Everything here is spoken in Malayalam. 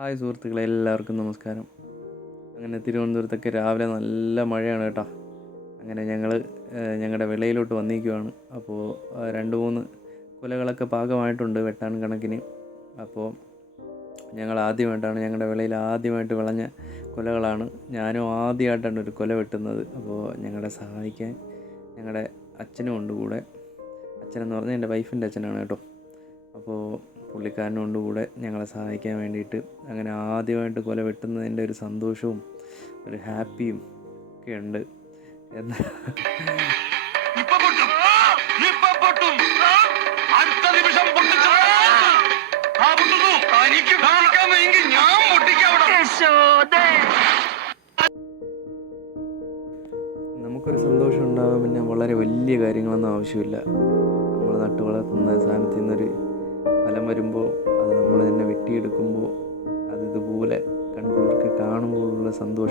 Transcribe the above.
ഹായ് സുഹൃത്തുക്കളെ, എല്ലാവർക്കും നമസ്കാരം. അങ്ങനെ തിരുവനന്തപുരത്തൊക്കെ രാവിലെ നല്ല മഴയാണ് കേട്ടോ. അങ്ങനെ ഞങ്ങളുടെ വിളയിലോട്ട് വന്നിരിക്കുവാണ്. അപ്പോൾ 2-3 കുലകളൊക്കെ പാകമായിട്ടുണ്ട് വെട്ടാൻ കണക്കിന്. അപ്പോൾ ഞങ്ങളുടെ വിളയിൽ ആദ്യമായിട്ട് വിളഞ്ഞ കുലകളാണ്. ഞാനും ആദ്യമായിട്ടാണ് ഒരു കുല വെട്ടുന്നത്. അപ്പോൾ ഞങ്ങളെ സഹായിക്കാൻ ഞങ്ങളുടെ അച്ഛനും ഉണ്ട് കൂടെ. അച്ഛനെന്ന് പറഞ്ഞാൽ എൻ്റെ വൈഫിൻ്റെ അച്ഛനാണ് കേട്ടോ. അപ്പോൾ പുള്ളിക്കാരനുണ്ട് കൂടെ ഞങ്ങളെ സഹായിക്കാൻ വേണ്ടിയിട്ട്. അങ്ങനെ ആദ്യമായിട്ട് കുല വെട്ടുന്നതിൻ്റെ ഒരു സന്തോഷവും ഒരു ഹാപ്പിയും ഒക്കെ ഉണ്ട്. നമുക്കൊരു സന്തോഷം ഉണ്ടാകാൻ പിന്നെ വളരെ വലിയ കാര്യങ്ങളൊന്നും ആവശ്യമില്ല. നമ്മൾ നട്ടു വളർത്തുന്ന സാധനത്തിൽ നിന്നൊരു ഫലം വരുമ്പോൾ അത് നമ്മൾ തന്നെ വെട്ടിയെടുക്കുമ്പോൾ അത് ഇതുപോലെ കൺകുളിർക്ക് കാണുമ്പോഴുള്ള സന്തോഷം